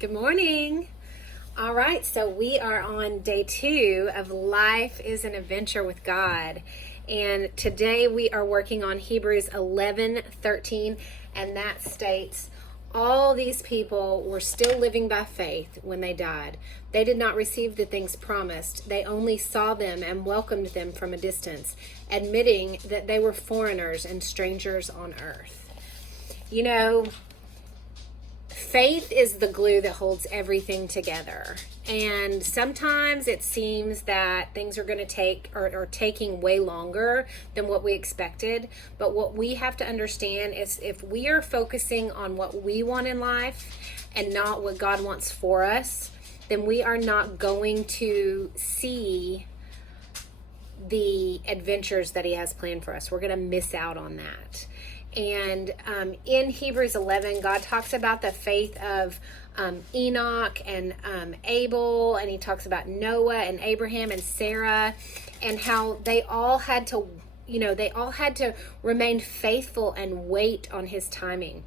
Good morning. All right, so we are on day 2 of Life is an Adventure with God. And today we are working on Hebrews 11:13, and that states, all these people were still living by faith when they died. They did not receive the things promised. They only saw them and welcomed them from a distance, admitting that they were foreigners and strangers on earth. You know, faith is the glue that holds everything together. And sometimes it seems that things are going to take or taking way longer than what we expected. But what we have to understand is if we are focusing on what we want in life and not what God wants for us, then we are not going to see the adventures that He has planned for us. We're going to miss out on that. And in Hebrews 11, God talks about the faith of Enoch and Abel, and He talks about Noah and Abraham and Sarah, and how they all had to, remain faithful and wait on His timing.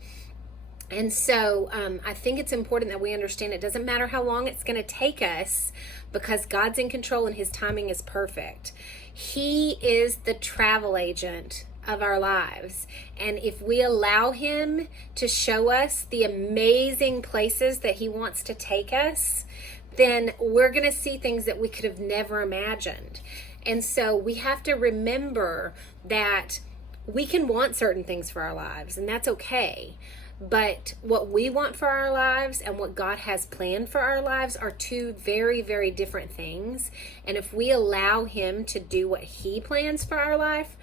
And so I think it's important that we understand it doesn't matter how long it's going to take us, because God's in control and His timing is perfect. He is the travel agent of our lives. And if we allow Him to show us the amazing places that He wants to take us, then we're going to see things that we could have never imagined. And so we have to remember that we can want certain things for our lives, and that's okay. But what we want for our lives and what God has planned for our lives are two very, very different things. And if we allow Him to do what He plans for our life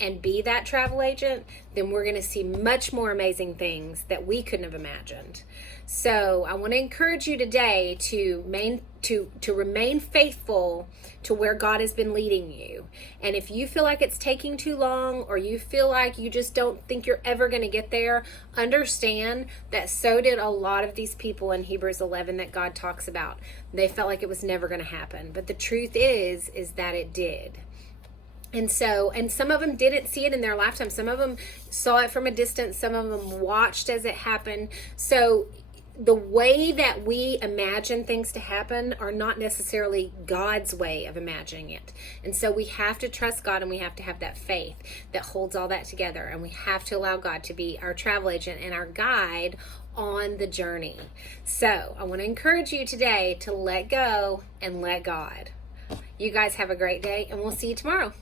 and be that travel agent, then we're going to see much more amazing things that we couldn't have imagined. So I want to encourage you today to remain faithful to where God has been leading you. And if you feel like it's taking too long, or you feel like you just don't think you're ever going to get there, understand that so did a lot of these people in Hebrews 11 that God talks about. They felt like it was never going to happen. But the truth is that it did. And some of them didn't see it in their lifetime. Some of them saw it from a distance. Some of them watched as it happened. So the way that we imagine things to happen are not necessarily God's way of imagining it. And so we have to trust God, and we have to have that faith that holds all that together. And we have to allow God to be our travel agent and our guide on the journey. So I want to encourage you today to let go and let God. You guys have a great day, and we'll see you tomorrow.